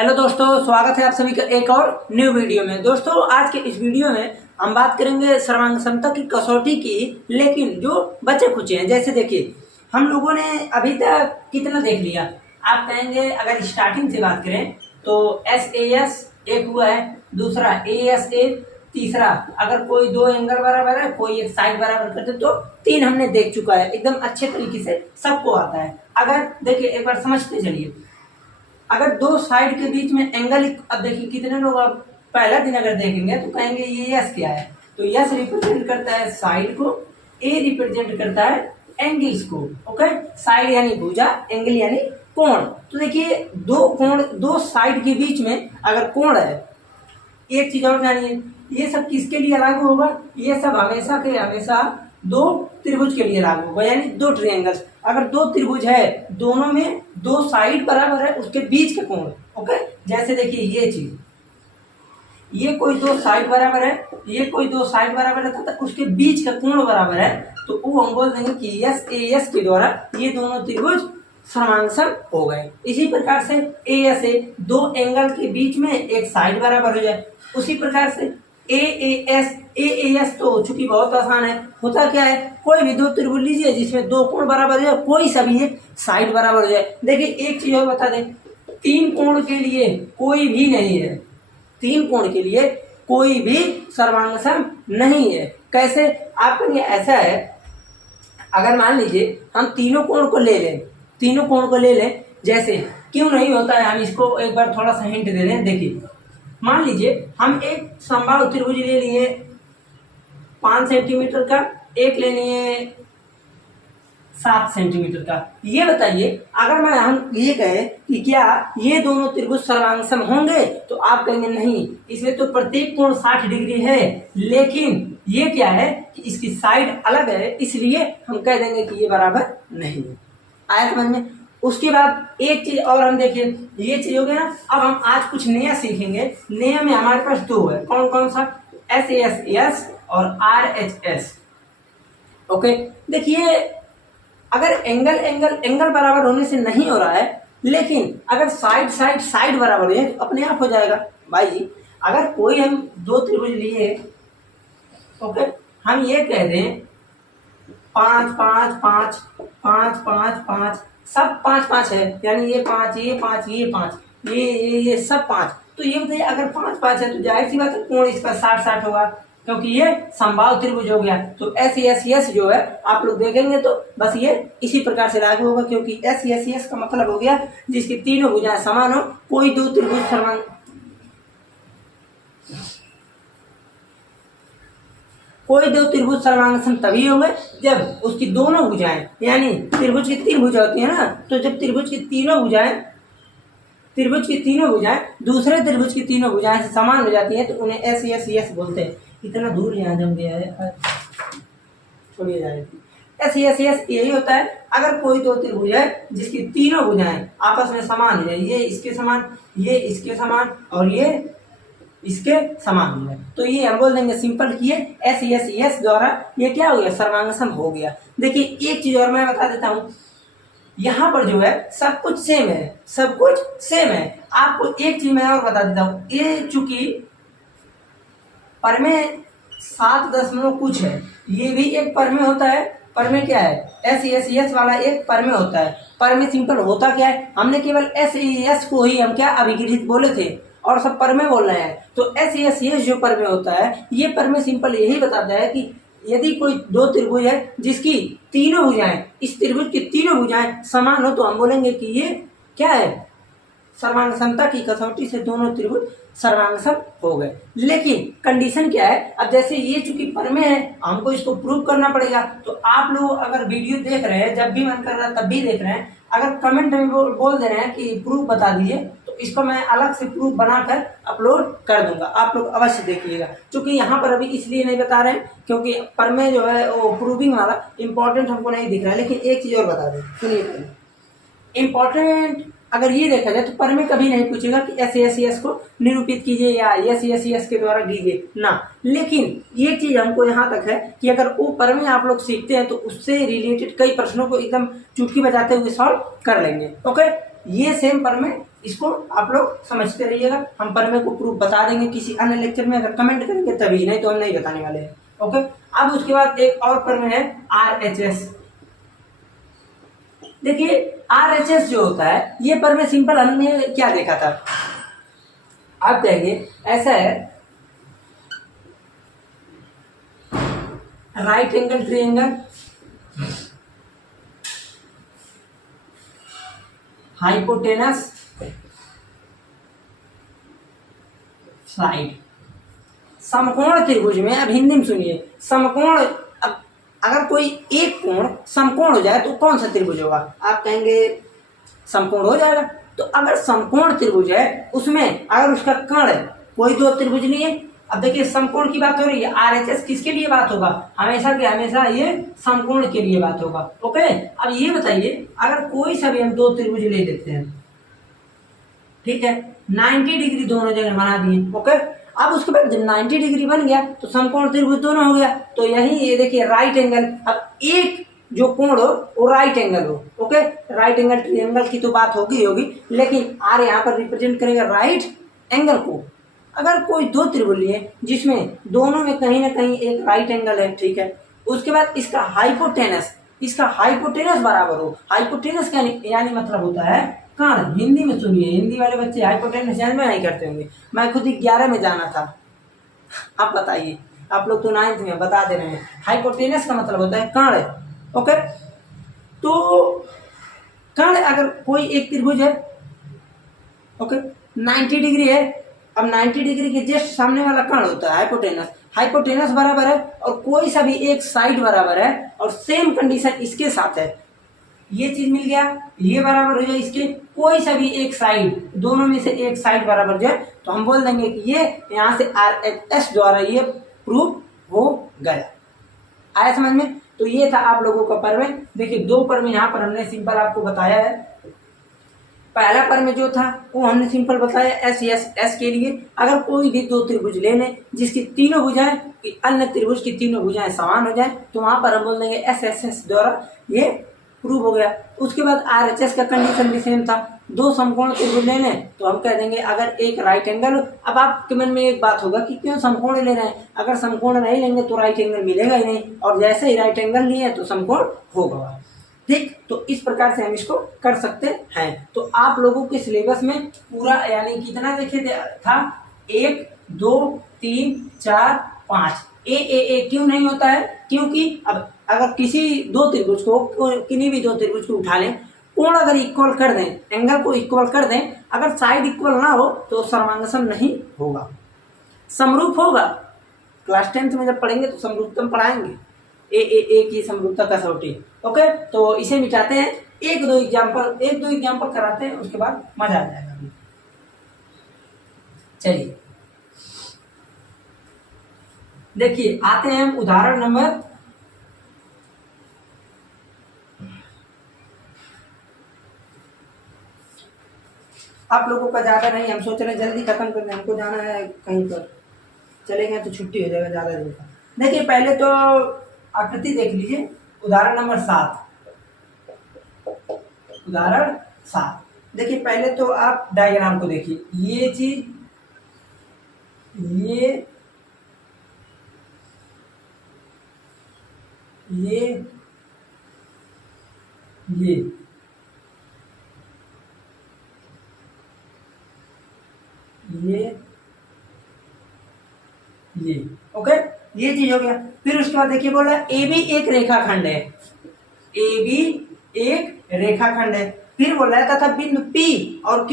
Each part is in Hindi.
हेलो दोस्तों, स्वागत है आप सभी का एक और न्यू वीडियो में। दोस्तों आज के इस वीडियो में हम बात करेंगे सर्वांग क्षमता की कसौटी की, लेकिन जो बचे खुचे हैं। जैसे देखिए, हम लोगों ने अभी तक कितना देख लिया। आप कहेंगे अगर स्टार्टिंग से बात करें तो SAS एक हुआ है, दूसरा ASA, तीसरा अगर कोई दो एंगल बराबर है, कोई एक साइड बराबर करते तो 3 हमने देख चुका है। एकदम अच्छे तरीके से सबको आता है। अगर देखिए एक बार समझते चलिए, अगर दो साइड के बीच में एंगल, अब देखिए कितने लोग अब पहला दिन अगर देखेंगे तो कहेंगे ये यस क्या है, तो यस रिप्रेजेंट करता है साइड को, ए रिप्रेजेंट करता है एंगल्स को। ओके, साइड यानी भुजा, एंगल यानी कोण। तो देखिए दो कोण, दो साइड के बीच में अगर कोण है, एक चीज और जानिए, ये सब किसके लिए लागू होगा? ये सब हमेशा के हमेशा दो त्रिभुज के लिए लागू होगा, यानी दो ट्रायंगल्स। अगर दो त्रिभुज है, दोनों में दो साइड बराबर है, उसके बीच के कोण। ओके, जैसे देखिए ये चीज, ये कोई दो साइड बराबर है, ये कोई दो साइड बराबर है, तो उसके बीच का कोण बराबर है, तो वो हम बोल देंगे कि SAS के द्वारा ये दोनों त्रिभुज समांतर हो गए। इसी प्रकार से ASA, दो एंगल के बीच में एक साइड बराबर हो जाए। उसी प्रकार से AAS तो चूंकि बहुत आसान है, होता क्या है, कोई भी दो त्रिभुज लीजिए जिसमें दो कोण बराबर हो जाए, कोई सा भी एक साइड बराबर हो जाए। देखिए एक चीज और बता दें, तीन कोण के लिए कोई भी नहीं है, तीन कोण के लिए कोई भी सर्वांग नहीं है। कैसे? आपके लिए ऐसा है, अगर मान लीजिए हम तीनों कोण को ले लें, तीनों कोण को ले लें, जैसे क्यों नहीं होता है, हम इसको एक बार थोड़ा सा हिंट दे दें। देखिए मान लीजिए हम एक समबाहु त्रिभुज ले लिए 5 सेंटीमीटर का, एक ले लिए 7 सेंटीमीटर का। ये बताइए, अगर हम ये कहें कि क्या ये दोनों त्रिभुज सर्वांग होंगे, तो आप कहेंगे नहीं, इसमें तो प्रत्येक कोण 60 डिग्री है, लेकिन ये क्या है कि इसकी साइड अलग है, इसलिए हम कह देंगे कि ये बराबर नहीं है। आया समझ में? उसके बाद एक चीज और हम देखिए, ये चीज हो गया ना। अब हम आज कुछ नया सीखेंगे। नया में हमारे पास दो है, कौन कौन सा? SAS और RHS। ओके, देखिए अगर एंगल बराबर होने से नहीं हो रहा है, लेकिन अगर साइड बराबर है तो अपने आप हो जाएगा। भाई अगर कोई हम दो त्रिभुज लिए, ओके, हम ये कह दें 5 5 5 5 5 5, सब 5 5 है, यानी ये 5 ये 5 ये 5 ये सब 5, तो ये बताइए अगर 5 5 है तो जाहिर सी बात है कोण इसका 60 60 होगा, क्योंकि ये समबाहु त्रिभुज हो गया। तो SAS जो है आप लोग देखेंगे तो बस ये इसी प्रकार से लागू होगा, क्योंकि SAS का मतलब हो गया जिसकी तीनों भुजाएं समान हो। कोई दो त्रिभुज समान, कोई दो त्रिभुज सर्वांग तभी होंगे जब उसकी दोनों भुजाएं, यानी त्रिभुज की 3 भुजा होती है ना, तो जब त्रिभुज की तीनों भुजाएं दूसरे त्रिभुज की तीनों भुजाएं से समान हो जाती हैं, तो उन्हें SAS बोलते हैं। इतना दूर यहाँ जम गया है, छोड़िए जाएगी। SAS यही होता है, अगर कोई दो त्रिभुज है जिसकी तीनों भुजाएं आपस में समान हो जाए, ये इसके समान, ये इसके समान और ये इसके समान है, तो ये हम बोल देंगे सिंपल किए SAS द्वारा ये क्या हो गया, सर्वांग हो गया। देखिए एक चीज और मैं बता देता हूँ, यहाँ पर जो है सब कुछ सेम है, सब कुछ सेम है। आपको एक चीज मैं और बता देता हूँ, ये चूंकि परमे 7 दशमलव कुछ है, ये भी एक परमे होता है। परमे क्या है? SAS वाला एक परमे होता है। परमे सिंपल होता क्या है, हमने केवल SAS को ही हम क्या अभिगृहित बोले थे, और सब परमे बोल रहे हैं। तो SAS जो परमे होता है, ये परमे सिंपल यही बताता है कि यदि कोई दो त्रिभुज है जिसकी तीनों भुजाएं, इस त्रिभुज की तीनों भुजाएं समान हो, तो हम बोलेंगे कि ये क्या है, सर्वांग क्षमता की कसौटी से दोनों त्रिभुज सर्वांग हो गए। लेकिन कंडीशन क्या है, अब जैसे ये चूंकि परमे है, हमको इसको प्रूव करना पड़ेगा। तो आप लोग अगर वीडियो देख रहे हैं, जब भी मन कर रहा है तब भी देख रहे हैं, अगर कमेंट में बोल दे रहे हैं कि प्रूफ बता दीजिए, तो इसको मैं अलग से प्रूफ बनाकर अपलोड कर दूंगा, आप लोग अवश्य देखिएगा। क्योंकि यहाँ पर अभी इसलिए नहीं बता रहे हैं क्योंकि परमे जो है वो प्रूविंग वाला इंपॉर्टेंट हमको नहीं दिख रहा है। लेकिन एक चीज और बता दें, सुनिए, इंपॉर्टेंट अगर ये देखा जाए तो परमे कभी नहीं पूछेगा कि SAS को निरूपित कीजिए या SAS के द्वारा दीजिए ना। लेकिन ये चीज हमको यहाँ तक है कि अगर वो परमे आप लोग सीखते हैं तो उससे रिलेटेड कई प्रश्नों को एकदम चुटकी बजाते हुए सॉल्व कर लेंगे। ओके, ये सेम परमे इसको आप लोग समझते रहिएगा। हम प्रमेय को प्रूफ बता देंगे किसी अन्य लेक्चर में, अगर कमेंट करेंगे तभी, नहीं तो हम नहीं बताने वाले हैं। ओके, अब उसके बाद एक और प्रमेय है RHS। देखिए RHS जो होता है, ये प्रमेय सिंपल हमने क्या देखा था, आप कहेंगे ऐसा है, right angle triangle, hypotenuse side, समकोण त्रिभुज में, अब हिंदी में सुनिए, समकोण, अब अगर कोई एक कोण समकोण हो जाए तो कौन सा त्रिभुज होगा, आप कहेंगे समकोण हो जाएगा। तो अगर समकोण त्रिभुज है, उसमें अगर उसका कर्ण कोई दो त्रिभुज नहीं है, अब देखिए समकोण की बात हो रही है, RHS किसके लिए बात होगा, हमेशा के हमेशा ये समकोण के लिए बात होगा। ओके, अब ये बताइए, अगर कोई सा भी हम दो त्रिभुज ले लेते हैं, ठीक है, 90 डिग्री दोनों जगह बना दिए। ओके, अब उसके बाद जब 90 डिग्री बन गया तो समकोण त्रिभुज दोनों हो गया। तो यही ये देखिए राइट एंगल, अब एक जो कोण हो वो राइट एंगल हो। ओके, राइट एंगल ट्रायंगल की तो बात होगी, लेकिन आर यहाँ पर रिप्रेजेंट करेगा राइट एंगल को। अगर कोई दो त्रिभुज लिए जिसमें दोनों में कहीं ना कहीं एक राइट एंगल है, ठीक है, उसके बाद इसका हाइपोटेनस बराबर हो, हाइपोटेनस का यानी मतलब होता है कर्ण। हिंदी में सुनिए, हिंदी वाले बच्चे हाइपोटेनस समझ में नहीं करते होंगे, मैं खुद ही 11 में जाना था। आप बताइए, आप लोग तो 9th में बता दे रहे हैं, हाइपोटेनस का मतलब होता है कर्ण। ओके, तो कर्ण अगर कोई एक त्रिभुज है, ओके, 90 डिग्री है, अब 90 डिग्री के जस्ट सामने वाला कर्ण होता है हाइपोटेनस, हाइपोटेनस बराबर है और कोई सा भी एक साइड बराबर है, और सेम कंडीशन इसके साथ है, ये चीज मिल गया, ये बराबर हो जाए इसके कोई सा भी एक साइड, दोनों में से एक साइड बराबर जाए, तो हम बोल देंगे कि ये यहाँ से RHS द्वारा ये प्रूफ हो गया। आया समझ में? तो ये था आप लोगों का प्रमेय। देखिए दो प्रमेय यहाँ पर हमने सिंपल आपको बताया है। पहला प्रमेय जो था वो हमने सिंपल बताया S के लिए, अगर कोई भी दो त्रिभुज ले लें जिसकी तीनों भुजाएं अन्य त्रिभुज की तीनों भुजाएं समान हो जाए, तो वहां पर हम बोल देंगे SSS द्वारा ये प्रूव हो गया। उसके बाद RHS का कंडीशन भी सेम था, दो समकोण त्रिभुज ले लें तो हम कह देंगे अगर एक राइट एंगल। अब आपके मन में एक बात होगा कि क्यों समकोण ले रहे हैं, अगर समकोण नहीं लेंगे तो राइट एंगल मिलेगा ही नहीं, और जैसे ही राइट एंगल लिए तो समकोण होगा। ठीक, तो इस प्रकार से हम इसको कर सकते हैं। तो आप लोगों के सिलेबस में पूरा यानी कितना देखे था, 1 2 3 4 5 ए क्यों नहीं होता है, क्योंकि अब अगर किसी दो त्रिभुज को, किन्हीं भी दो त्रिभुज को उठा लें, कोण अगर इक्वल कर दें, एंगल को इक्वल कर दें, अगर साइड इक्वल ना हो तो सर्वांगसम नहीं होगा, समरूप होगा। क्लास 10th में जब पढ़ेंगे तो समरूपता पढ़ाएंगे, ए की समरूपता कसौटी। ओके, तो इसे मिटाते हैं, एक दो एग्जाम्पल कराते हैं, उसके बाद मजा आ जाएगा। चलिए देखिए, आते हैं हम उदाहरण नंबर, आप लोगों का ज्यादा नहीं, हम सोच रहे हैं जल्दी खत्म कर दें, हमको जाना है कहीं पर, चले गए तो छुट्टी हो जाएगा ज्यादा दिन का। देखिए पहले तो आकृति देख लीजिए, उदाहरण नंबर 7, उदाहरण 7। देखिए पहले तो आप डायग्राम को देखिए, ये चीज, ये ये ओके, ये चीज हो गया। फिर उसके बाद देखिए बोला ए बी एक रेखाखंड है, ए बी एक रेखाखंड है। फिर बोला है तथा बिंदु P और Q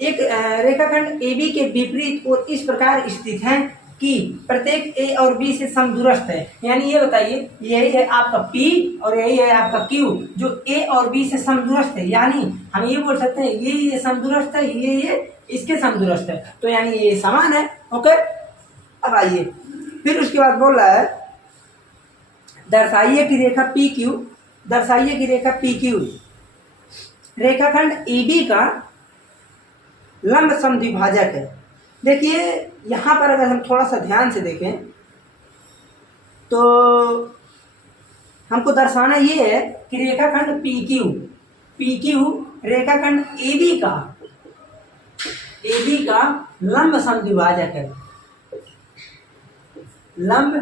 एक रेखाखंड ए बी के विपरीत और इस प्रकार स्थित है कि प्रत्येक ए और बी से समदूरस्थ है। यानी ये बताइए, यही है आपका P और यही है आपका Q जो ए और बी से समदूरस्थ है, यानी हम ये बोल सकते हैं ये समदूरस्थ है, ये इसके समदूरस्थ है, तो यानी ये समान है। ओके, अब आइए फिर उसके बाद बोल रहा है दर्शाइए कि रेखा पी क्यू, दर्शाइए कि रेखा पी क्यू रेखाखंड ए बी का लंब समद्विभाजक है। देखिए यहां पर अगर हम थोड़ा सा ध्यान से देखें तो हमको दर्शाना ये है कि रेखाखंड पी क्यू रेखाखंड ए बी का AB का लंब समद्विभाजक है, लंब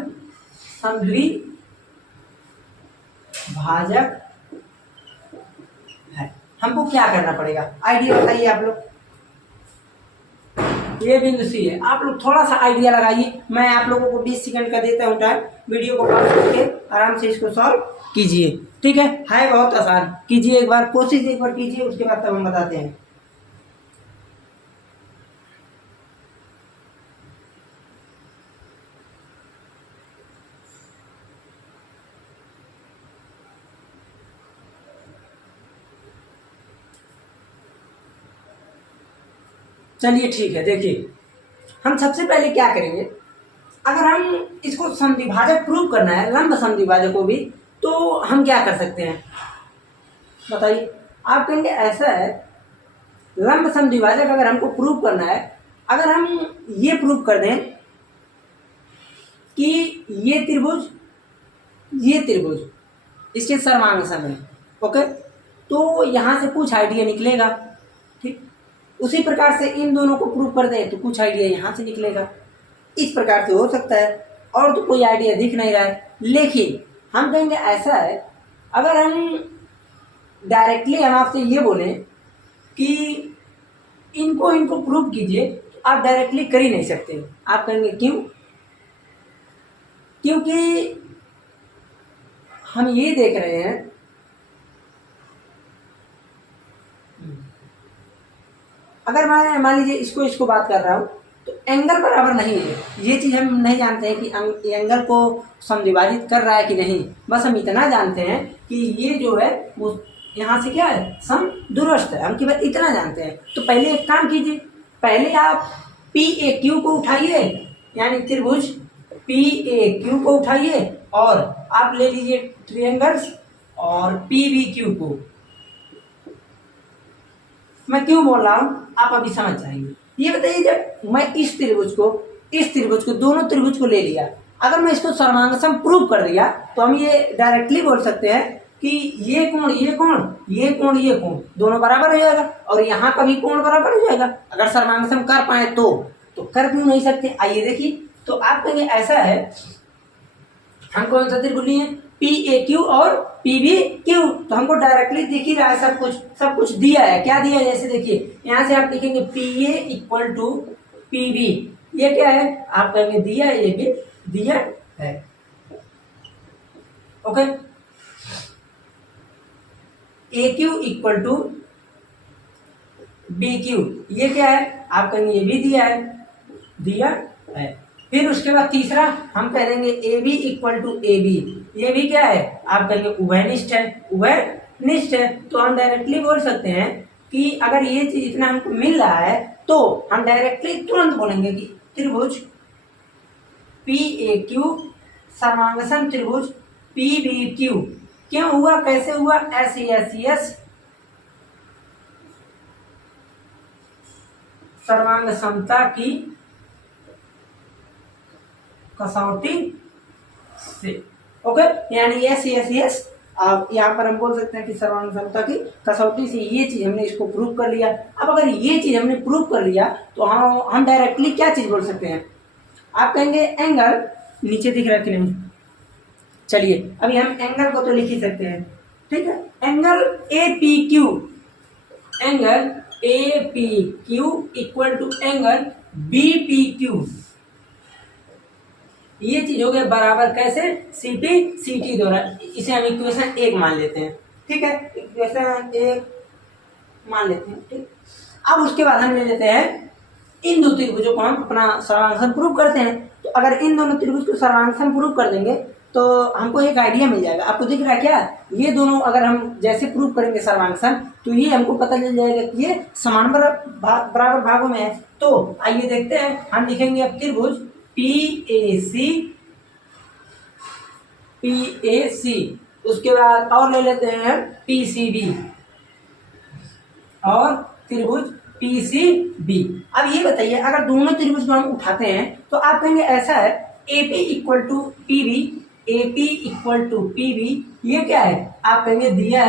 समद्विभाजक है। हमको क्या करना पड़ेगा, आइडिया बताइए आप लोग। ये बिंदु सी है, आप लोग थोड़ा सा आइडिया लगाइए। मैं आप लोगों को 20 सेकंड का देता हूँ टाइम, वीडियो को पॉज करके आराम से इसको सॉल्व कीजिए, ठीक है बहुत आसान। कीजिए एक बार, कोशिश एक बार कीजिए, उसके बाद तब हम बताते हैं। चलिए ठीक है, देखिए हम सबसे पहले क्या करेंगे, अगर हम इसको समद्विभाजक प्रूव करना है, लंब समद्विभाजक को भी, तो हम क्या कर सकते हैं बताइए। आप कहेंगे ऐसा है, लंब समद्विभाजक अगर हमको प्रूव करना है, अगर हम ये प्रूव कर दें कि ये त्रिभुज इसके सर्वांग सम है, ओके, तो यहां से कुछ आइडिया निकलेगा, ठीक। उसी प्रकार से इन दोनों को प्रूव कर दें तो कुछ आइडिया यहां से निकलेगा। इस प्रकार से हो सकता है, और तो कोई आइडिया दिख नहीं रहा है। लेकिन हम कहेंगे ऐसा है, अगर हम डायरेक्टली हम आपसे ये बोलें कि इनको प्रूव कीजिए, तो आप डायरेक्टली कर ही नहीं सकते। आप कहेंगे क्यों? क्योंकि हम ये देख रहे हैं, अगर मैं मान लीजिए इसको बात कर रहा हूं, तो एंगल बराबर नहीं है, ये चीज हम नहीं जानते हैं कि एंगल को समद्विभाजित कर रहा है कि नहीं। बस हम इतना जानते हैं कि ये जो है वो यहाँ से क्या है, सम दूरस्थ है, हम केवल इतना जानते हैं। तो पहले एक काम कीजिए, पहले आप PAQ को उठाइए, यानी त्रिभुज PAQ को उठाइए, और आप ले लीजिए ट्रायंगल्स और PBQ को। मैं क्यों बोल रहा हूं आप अभी समझ जाएंगे। ये बताइए, जब मैं इस त्रिभुज को दोनों त्रिभुज को ले लिया, अगर मैं इसको सर्वांगसम प्रूव कर दिया, तो हम ये डायरेक्टली बोल सकते हैं कि ये कोण दोनों बराबर हो जाएगा, और यहाँ का भी कोण बराबर हो जाएगा। अगर सर्वांगसम कर पाए तो कर क्यों नहीं सकते, आइए देखिए। तो आप कहेंगे ऐसा है, हम कौन सा त्रिभुज लिए, PAQ और PBQ, तो हमको डायरेक्टली दिख ही रहा है, सब कुछ दिया है। क्या दिया है, जैसे देखिए यहाँ से आप लिखेंगे PA इक्वल टू PB, ये क्या है, आप कहेंगे दिया है, ये भी दिया है, okay. AQ equal to BQ, ये क्या है, आप कहेंगे ये भी दिया है। फिर उसके बाद तीसरा हम कह देंगे AB इक्वल टू AB, ये भी क्या है, आप कहेंगे उभयनिष्ठ है। तो हम डायरेक्टली बोल सकते हैं कि अगर ये चीज इतना हमको मिल रहा है, तो हम डायरेक्टली तुरंत बोलेंगे कि त्रिभुज PAQ सर्वांगसम त्रिभुज PBQ। क्यों हुआ, कैसे हुआ, SES सर्वांग समता की कसौटी से, ओके। यानी SES यहाँ पर हम बोल सकते हैं कि सर्वांग समता की कसौटी से ये चीज हमने इसको प्रूव कर लिया। अब अगर ये चीज हमने प्रूव कर लिया, तो हम डायरेक्टली क्या चीज बोल सकते हैं, आप कहेंगे एंगल, नीचे दिख रहा है कि नहीं, चलिए अभी हम एंगल को तो लिख ही सकते हैं, ठीक है। Angle APQ equal to angle BPQ, ये चीज हो गया बराबर कैसे, CT द्वारा। इसे हम इक्वेशन 1 मान लेते हैं, ठीक है, इक्वेशन 1 मान लेते हैं, ठीक। अब उसके बाद हम ले लेते हैं इन दो त्रिभुजों को, हम अपना सर्वांगसम प्रूव करते हैं। तो अगर इन दोनों त्रिभुज को सर्वांगसम प्रूव कर देंगे, तो हमको एक आइडिया मिल जाएगा। आपको दिख रहा है क्या, ये दोनों अगर हम जैसे प्रूव करेंगे सर्वांगसम, तो ये हमको पता चल जाएगा कि ये समान बराबर भागों में है। तो आइए देखते हैं, हम लिखेंगे अब त्रिभुज PAC, उसके बाद और ले लेते हैं PCB और त्रिभुज PCB। अब ये बताइए, अगर दोनों त्रिभुज को हम उठाते हैं, तो आप कहेंगे ऐसा है, AP इक्वल टू PB, ये क्या है, आप कहेंगे दिया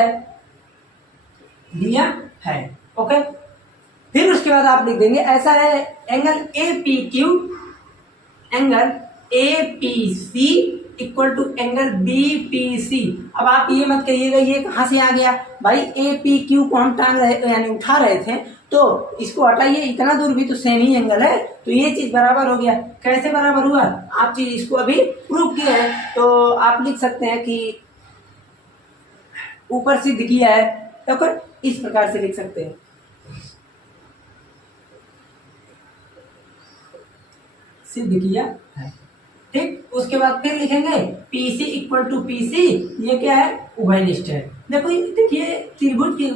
है, ओके। फिर उसके बाद आप लिख देंगे ऐसा है angle A P Q, angle A P C equal to angle B P C. अब आप ये मत कहिएगा ये कहाँ से आ गया भाई, ए पी क्यू को हम टांग रहे यानी उठा रहे थे तो इसको हटाइए, इतना दूर भी तो सेम ही एंगल है, तो ये चीज बराबर हो गया। कैसे बराबर हुआ, आप चीज इसको अभी प्रूव किए हैं, तो आप लिख सकते हैं कि ऊपर सिद्ध किया है, तो इस प्रकार से लिख सकते हैं, सिद्ध किया है। ठीक, उसके बाद फिर लिखेंगे PC इक्वल टू PC, ये क्या है, उभयनिष्ठ है। देखिए त्रिभुज की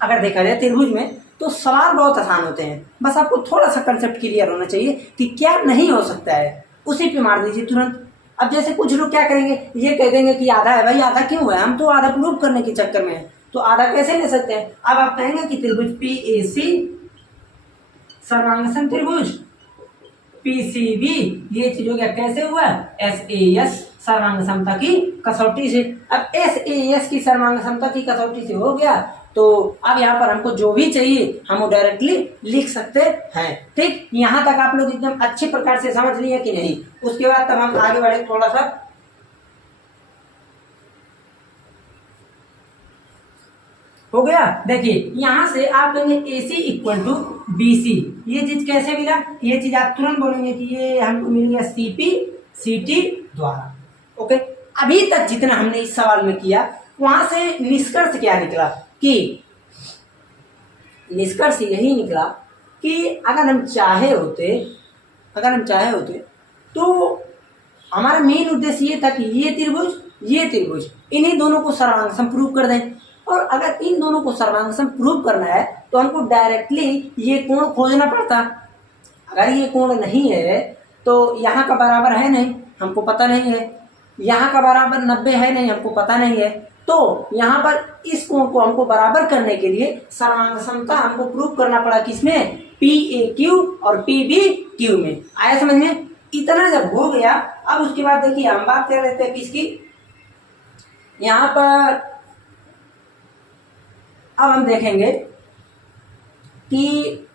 अगर देखा जाए त्रिभुज में तो सवाल बहुत आसान होते हैं, बस आपको थोड़ा सा कंसेप्ट क्लियर होना चाहिए कि क्या नहीं हो सकता है, उसी पे मार दीजिए तुरंत। अब जैसे कुछ लोग क्या करेंगे, ये कह देंगे कि आधा है, भाई आधा क्यों है, हम तो आधा प्रूव करने के चक्कर में है, तो आधा कैसे ले सकते हैं। अब आप कहेंगे कि त्रिभुज PAC सर्वांगसम त्रिभुज PCB, ये चीज हो गया, कैसे हुआ, SAS सर्वांग समता की कसौटी से। अब SAS की सर्वांग समता की कसौटी से हो गया, तो अब यहाँ पर हमको जो भी चाहिए हम वो डायरेक्टली लिख सकते हैं। ठीक, यहाँ तक आप लोग एकदम अच्छे प्रकार से समझ लिए कि नहीं। उसके बाद तब हम आगे बढ़े, थोड़ा सा हो गया। देखिए यहाँ से आप कहेंगे AC इक्वल टू BC, ये चीज कैसे मिला, ये चीज आप तुरंत बोलेंगे कि ये हमको मिल गया CP CT द्वारा। ओके, अभी तक जितना हमने इस सवाल में किया वहां से निष्कर्ष क्या निकला, कि निष्कर्ष यही निकला कि अगर हम चाहे होते तो हमारा मेन उद्देश्य ये था कि ये त्रिभुज इन्हीं दोनों को सर्वांगसम प्रूव कर दें, और अगर इन दोनों को सर्वांगसम प्रूव करना है तो हमको डायरेक्टली ये कोण खोजना पड़ता। अगर ये कोण नहीं है तो यहाँ का बराबर है नहीं, हमको पता नहीं है, यहाँ का बराबर 90 है नहीं, हमको पता नहीं है, तो यहाँ पर इस कोण को हमको बराबर करने के लिए सर्वांगसमता हमको प्रूव करना पड़ा, किसमें, PAQ और PBQ में। आया समझ में, इतना जब हो गया, अब उसके बाद देखिए हम बात कर रहे थे किसकी, यहाँ पर अब हम देखेंगे कि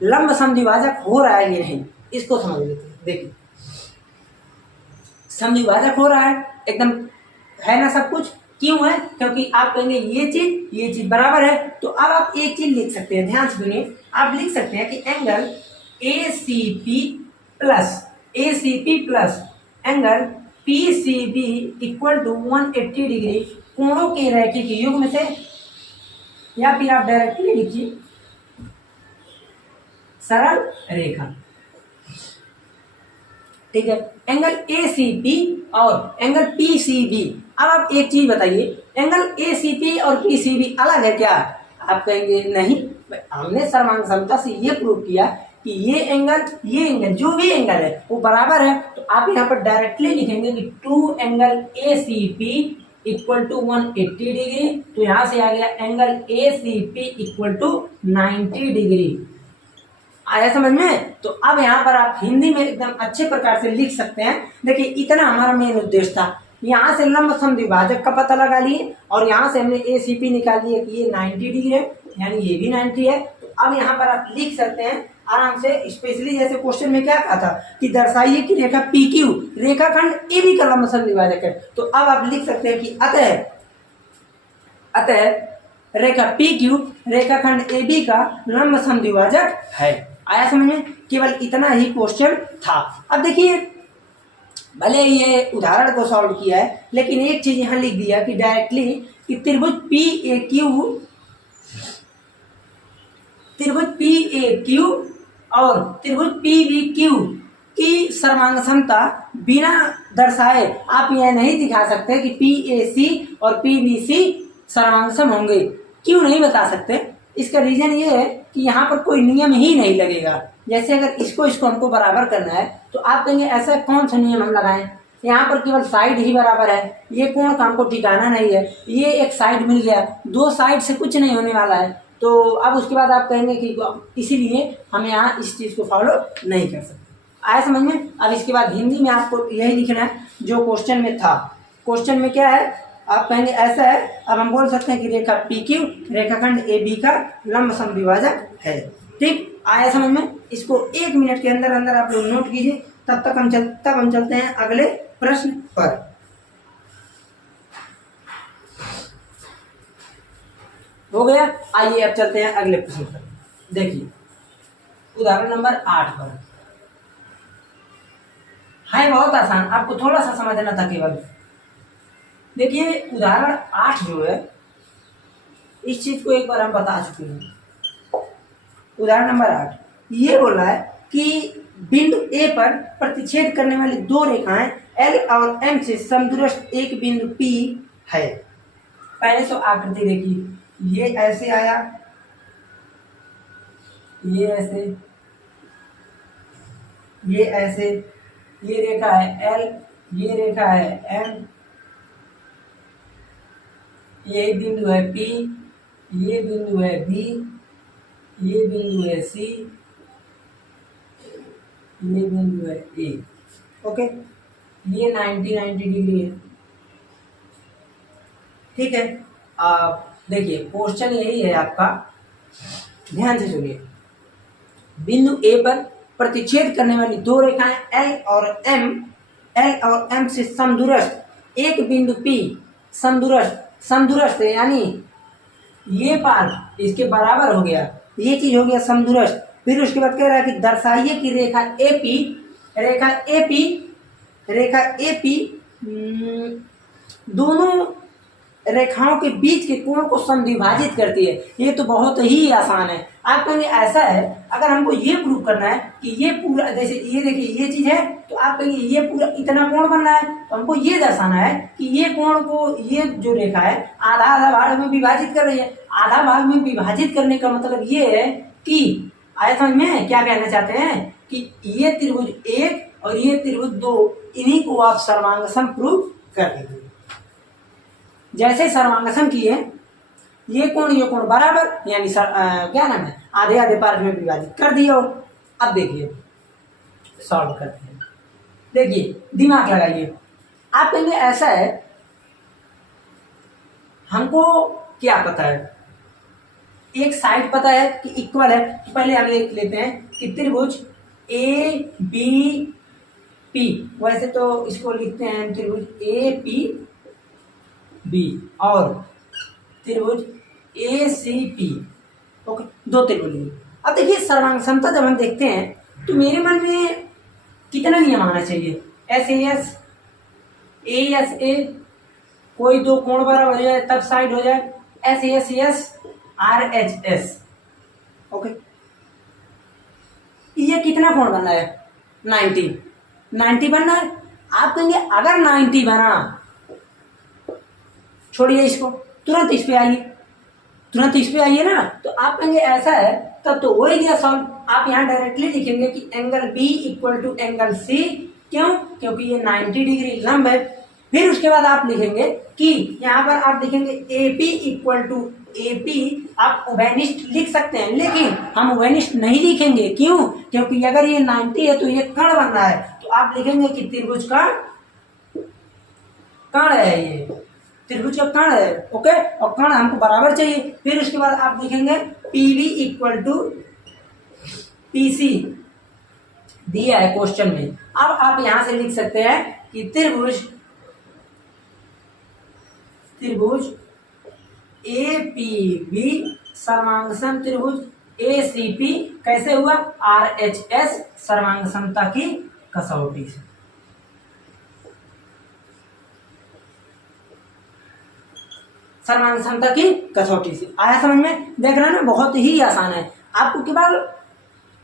लंब समद्विभाजक हो रहा है कि नहीं, इसको समझ लेते हैं। देखिए समद्विभाजक हो रहा है, एकदम है ना सब कुछ, क्यों है, क्योंकि आप कहेंगे ये चीज बराबर है, तो अब आप एक चीज लिख सकते हैं, ध्यान से सुनिए, आप लिख सकते हैं कि angle ACP plus angle PCB equal to 180 degree कोणों के रैखिक युग्म से, या फिर आप डायरेक्टली लिखिए सरल रेखा। ठीक है, एंगल ACP और एंगल PCB। अब आप एक चीज बताइए, एंगल ACP और PCB अलग है क्या, आप कहेंगे नहीं, हमने सर्वांगसमता से ये प्रूव किया कि ये एंगल जो भी एंगल है वो बराबर है, तो आप यहाँ पर डायरेक्टली लिखेंगे कि 2 angle ACP equal to 180 degree, तो यहाँ से आ गया angle ACP equal to 90 degree. आया समझ में, तो अब यहाँ पर आप हिंदी में एकदम अच्छे प्रकार से लिख सकते हैं। देखिए इतना हमारा मेन उद्देश्य था, यहाँ से लंब समद्विभाजक का पता लगा लिए और यहाँ से हमने ACP निकाल लिया कि ये 90 डिग्री है, यानी ये भी 90 है। तो अब यहाँ पर आप लिख सकते हैं आराम से, स्पेशली जैसे क्वेश्चन में क्या कहा था कि दर्शाइए कि रेखा PQ रेखाखंड AB का लंब समद्विभाजक है, तो अब आप लिख सकते हैं कि अतः रेखा PQ रेखाखंड AB का लंब समद्विभाजक है। आया समझ में, केवल इतना ही क्वेश्चन था। अब देखिए भले ये उदाहरण को सॉल्व किया है, लेकिन एक चीज यहाँ लिख दिया कि डायरेक्टली कि त्रिभुज PAQ और त्रिभुज PBQ की सर्वांगसमता बिना दर्शाए आप यह नहीं दिखा सकते कि PAC और PBC सर्वांगसम होंगे। क्यों नहीं बता सकते, इसका रीजन ये है कि यहाँ पर कोई नियम ही नहीं लगेगा। जैसे अगर इसको हमको बराबर करना है तो आप कहेंगे ऐसा कौन सा नियम हम लगाएं, यहाँ पर केवल साइड ही बराबर है, ये कोण का हमको ठिकाना नहीं है, ये एक साइड मिल गया, 2 साइड से कुछ नहीं होने वाला है, तो अब उसके बाद आप कहेंगे कि इसीलिए हम यहाँ इस चीज को फॉलो नहीं कर सकते। आया समझ में। अब इसके बाद हिंदी में आपको यही लिखना है जो क्वेश्चन में था। क्वेश्चन में क्या है आप कहेंगे ऐसा है। अब हम बोल सकते हैं कि रेखा पी क्यू रेखाखंड ए बी का लंब समद्विभाजक है। ठीक, आया समझ में? इसको 1 मिनट के अंदर अंदर आप लोग नोट कीजिए। तब हम चलते हैं अगले प्रश्न पर। हो गया। आइए अब चलते हैं अगले प्रश्न पर। देखिए उदाहरण नंबर 8 पर है, बहुत आसान, आपको थोड़ा सा समझना था केवल। देखिए उदाहरण 8 जो है, इस चीज को एक बार हम बता चुके हैं। उदाहरण नंबर 8 ये बोला है कि बिंदु ए पर प्रतिच्छेद करने वाली दो रेखाएं एल और एम से समदूरस्थ एक बिंदु पी है। पहले तो आकृति देखिए, ये ऐसे आया, ये ऐसे, ये ऐसे, ये रेखा है एल, ये रेखा है एम, ये बिंदु है पी, ये बिंदु है बी, ये बिंदु है सी, ये बिंदु है ए। ओके, ये 90 डिग्री है। ठीक है, आप देखिए क्वेश्चन यही है आपका, ध्यान से सुनिए। बिंदु ए पर प्रतिच्छेद करने वाली दो रेखाएं एल और एम से समदूरस्थ एक बिंदु पी, समदूरस्थ यानी ये पार्ट इसके बराबर हो गया, ये चीज हो गया समदूरस्थ। फिर उसके बाद कह रहा है कि दर्शाइए कि रेखा एपी दोनों रेखाओं के बीच के कोण को समद्विभाजित करती है। ये तो बहुत ही आसान है। आप कहेंगे ऐसा है, अगर हमको ये प्रूव करना है कि ये पूरा, जैसे ये देखिए ये चीज है, तो आप कहेंगे ये पूरा इतना कोण बनना है, तो हमको ये दर्शाना है कि ये कोण को, ये जो रेखा है आधा आधा भाग में विभाजित कर रही है। आधा भाग में विभाजित करने का मतलब ये है कि, आया समझ में क्या कहना चाहते हैं, कि ये त्रिभुज 1 और ये त्रिभुज 2, इन्हीं को आप सर्वांग सम प्रूव कर देंगे। जैसे सर्वांग सम किए, ये कोण बराबर, यानी क्या नाम है, आधे आधे पार्ट में विभाजित कर दिया। अब देखिए सॉल्व करते हैं। देखिए दिमाग लगाइए। आप कहेंगे ऐसा है, हमको क्या पता है, एक साइड पता है कि इक्वल है, तो पहले हम लिख लेते हैं कि त्रिभुज ए बी पी, वैसे तो इसको लिखते हैं त्रिभुज ए पी बी और त्रिभुज ए सी पी। ओके, दो त्रिभुज। अब देखिए सर्वांग समता जब हम देखते हैं तो मेरे मन में कितना नियम आना चाहिए, एस ए, कोई दो कोण बराबर हो जाए तब साइड हो जाए, S R H S. Okay, ये कितना कोण बनना है, 90 बनना है। आप कहेंगे अगर 90 बना, छोड़िए इसको, तुरंत इस पे आइए ना, तो आप कहेंगे ऐसा है, तब तो हो ही गया सॉल्व। आप यहाँ डायरेक्टली लिखेंगे कि angle B equal to angle C, क्यों, क्योंकि ये 90 डिग्री लंब है। फिर उसके बाद आप लिखेंगे कि यहाँ पर आप लिखेंगे एपी इक्वल टू एपी, आप उभयनिष्ठ लिख सकते हैं, लेकिन हम उभयनिष्ठ नहीं लिखेंगे। क्यों, क्योंकि अगर ये 90 है तो ये कर्ण बन रहा है, तो आप लिखेंगे कि त्रिभुज का कर्ण है, ये त्रिभुज का कर्ण है। ओके, और कर्ण हमको बराबर चाहिए। फिर उसके बाद आप लिखेंगे पीवी इक्वल टू पीसी, दिया है क्वेश्चन में। अब आप यहां से लिख सकते हैं कि त्रिभुज ए पी बी सर्वांग सम त्रिभुज ए सी पी कैसे हुआ, आर एच एस सर्वांग समता की कसौटी से। सर्वांग समता की कसौटी से आया समझ में? देख रहे हैं ना, बहुत ही आसान है। आपको केवल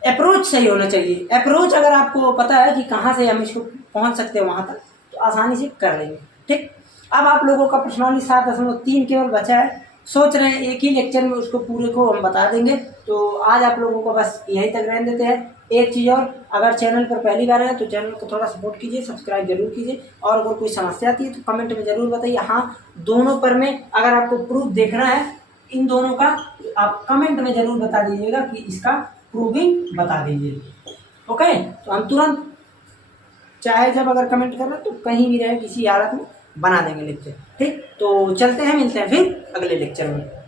अप्रोच सही होना चाहिए। अप्रोच अगर आपको पता है कि कहाँ से हम इसको पहुंच सकते हैं वहां तक, तो आसानी से कर लेंगे। ठीक, अब आप लोगों का प्रश्नावली 7.3 केवल बचा है। सोच रहे हैं एक ही लेक्चर में उसको पूरे को हम बता देंगे, तो आज आप लोगों को बस यहीं तक रहने देते हैं। एक चीज़ और, अगर चैनल पर पहली बार है तो चैनल को थोड़ा सपोर्ट कीजिए, सब्सक्राइब जरूर कीजिए, और अगर कोई समस्या आती है तो कमेंट में जरूर बताइए। हाँ, दोनों पर में अगर आपको प्रूफ देखना है इन दोनों का, तो आप कमेंट में जरूर बता दीजिएगा कि इसका प्रूविंग बता दीजिए। ओके, तो हम तुरंत, चाहे जब अगर कमेंट कर रहे हैं तो कहीं भी रहे, किसी हालत में बना देंगे लेक्चर। ठीक, तो चलते हैं, मिलते हैं फिर अगले लेक्चर में।